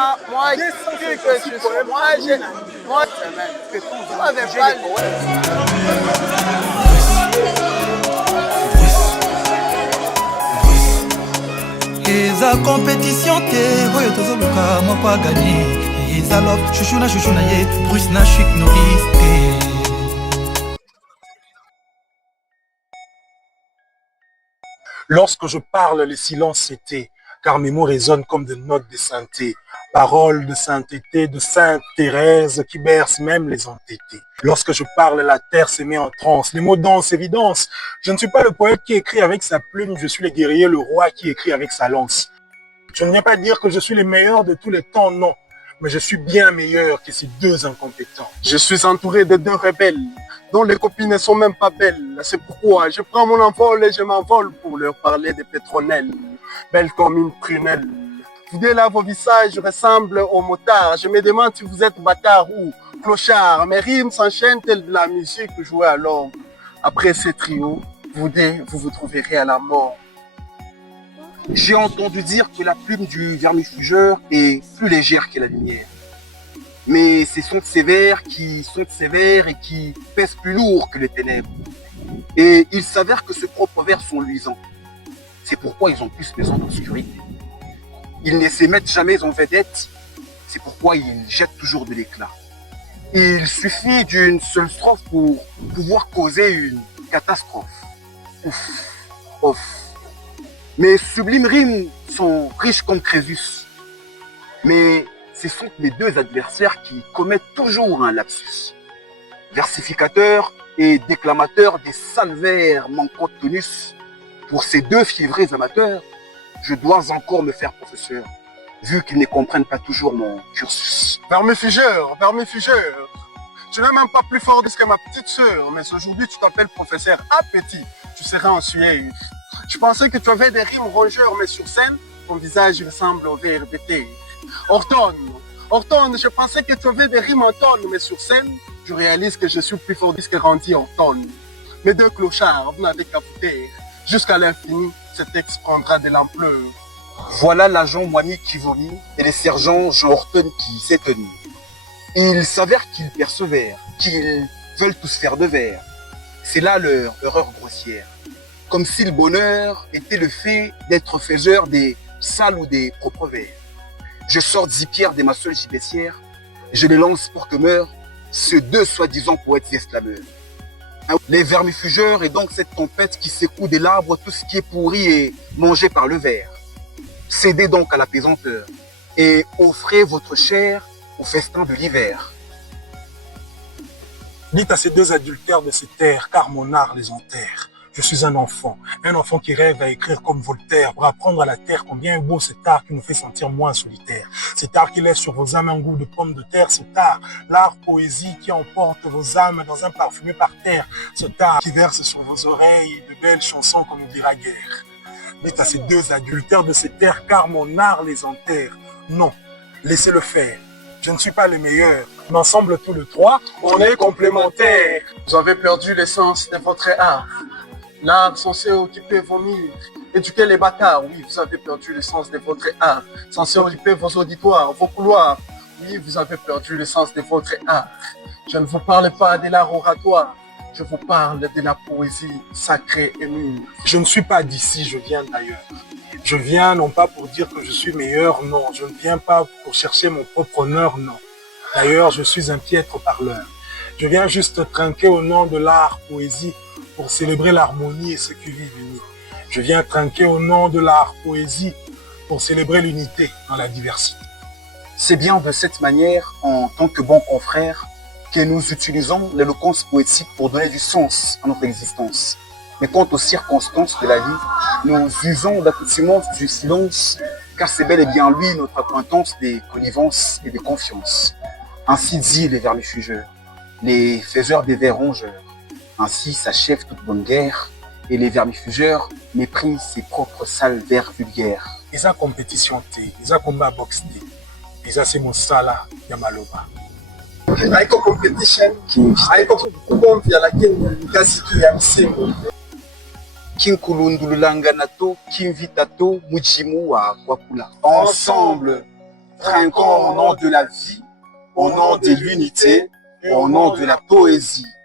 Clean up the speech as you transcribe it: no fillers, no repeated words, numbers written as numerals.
Moi, que tu sois, moi, tu m'avais pas eza compétition te oyo tozoluka moko aganye eza love chouchou na ye Bruce na Chic Norris te. Lorsque je parle, le silence s'était, car mes mots résonnent comme des notes de sainteté, paroles de sainteté de Sainte Thérèse qui bercent même les entêtés. Lorsque je parle, la terre se met en transe, les mots dansent, évidence. Je ne suis pas le poète qui écrit avec sa plume, je suis le guerrier, le roi qui écrit avec sa lance. Je ne viens pas dire que je suis le meilleur de tous les temps, non. Mais je suis bien meilleur que ces deux incompétents. Je suis entouré de deux rebelles, dont les copines ne sont même pas belles. C'est pourquoi je prends mon envol et je m'envole pour leur parler des pétronelles, belles comme une prunelle. Vous dites là, vos visages ressemblent aux motards. Je me demande si vous êtes bâtard ou clochard. Mes rimes s'enchaînent telles de la musique jouée à l'orgue. Après ce trio, vous vous trouverez à la mort. J'ai entendu dire que la plume du vermifugeur est plus légère que la lumière. Mais ce sont ces vers qui sont sévères et qui pèsent plus lourd que les ténèbres. Et il s'avère que ces propres vers sont luisants. C'est pourquoi ils ont plus besoin d'obscurité. Ils ne se mettent jamais en vedette. C'est pourquoi ils jettent toujours de l'éclat. Il suffit d'une seule strophe pour pouvoir causer une catastrophe. Ouf, ouf. Mes sublimes rimes sont riches comme Crésus. Mais ce sont mes deux adversaires qui commettent toujours un lapsus. Versificateur et déclamateur des sales vers manquant de tonus. Pour ces deux fiévrés amateurs, je dois encore me faire professeur, vu qu'ils ne comprennent pas toujours mon cursus. Vermifugeur, tu n'es même pas plus fort que ma petite sœur, mais aujourd'hui tu t'appelles professeur Appétit, tu seras en suède. Je pensais que tu avais des rimes rongeurs, mais sur scène, ton visage ressemble au verre de terre. Orton, je pensais que tu avais des rimes en tonnes, mais sur scène, je réalise que je suis plus fort que Randy Orton. Mes deux clochards, vous n'avez qu'à foutre. Jusqu'à l'infini, ce texte prendra de l'ampleur. Voilà l'agent Moigny qui vomit et les sergents Jean Horton qui s'étonnent. Il s'avère qu'ils persévèrent, qu'ils veulent tous faire de verre. C'est là leur erreur grossière. Comme si le bonheur était le fait d'être faiseur des sales ou des propres vers. Je sors 10 pierres de ma seule gibecière, je les lance pour que meurent ces deux soi-disant poètes esclaveurs. Les vermifugeurs et donc cette tempête qui secoue de l'arbre tout ce qui est pourri et mangé par le ver. Cédez donc à la pesanteur et offrez votre chair au festin de l'hiver. Dites à ces deux adultères de ces terres, car mon art les enterre. Je suis un enfant qui rêve à écrire comme Voltaire pour apprendre à la terre combien est beau cet art qui nous fait sentir moins solitaires. Cet art qui laisse sur vos âmes un goût de pomme de terre, cet art, l'art poésie qui emporte vos âmes dans un parfumé par terre, cet art qui verse sur vos oreilles de belles chansons comme on dira guerre. Dites à ces deux adultères de ces terres, car mon art les enterre. Non, laissez-le faire. Je ne suis pas le meilleur, mais ensemble tous les trois, on est complémentaires. Vous avez perdu l'essence de votre art. L'art censé occuper vos murs, éduquer les bâtards, oui, vous avez perdu l'essence de votre art. Censé occuper vos auditoires, vos couloirs, oui, vous avez perdu l'essence de votre art. Je ne vous parle pas de l'art oratoire, je vous parle de la poésie sacrée et mûre. Je ne suis pas d'ici, je viens d'ailleurs. Je viens non pas pour dire que je suis meilleur, non. Je ne viens pas pour chercher mon propre honneur, non. D'ailleurs, je suis un piètre parleur. Je viens juste trinquer au nom de l'art poésie pour célébrer l'harmonie et ce qui vit unis. Je viens trinquer au nom de l'art poésie pour célébrer l'unité dans la diversité. C'est bien de cette manière, en tant que bons confrères, que nous utilisons l'éloquence poétique pour donner du sens à notre existence. Mais quant aux circonstances de la vie, nous usons d'accoutumance du silence, car c'est bel et bien lui notre acquaintance des connivences et de confiance. Ainsi dit les vermifugeurs, les faiseurs des vers rongeurs. Ainsi s'achève toute bonne guerre, et les vermifugeurs méprisent ses propres sales vers vulgaires. Eza compétition te, eza combat boxe te, eza se mosala ya maloba. Haiko competition, haiko kukomvya lakini kazi ya msimu. Kinkulundululanga nato, kinvitato, mujimu wa kwakula. Ensemble, trinquons au nom de la vie, au nom de l'unité, au nom de la poésie.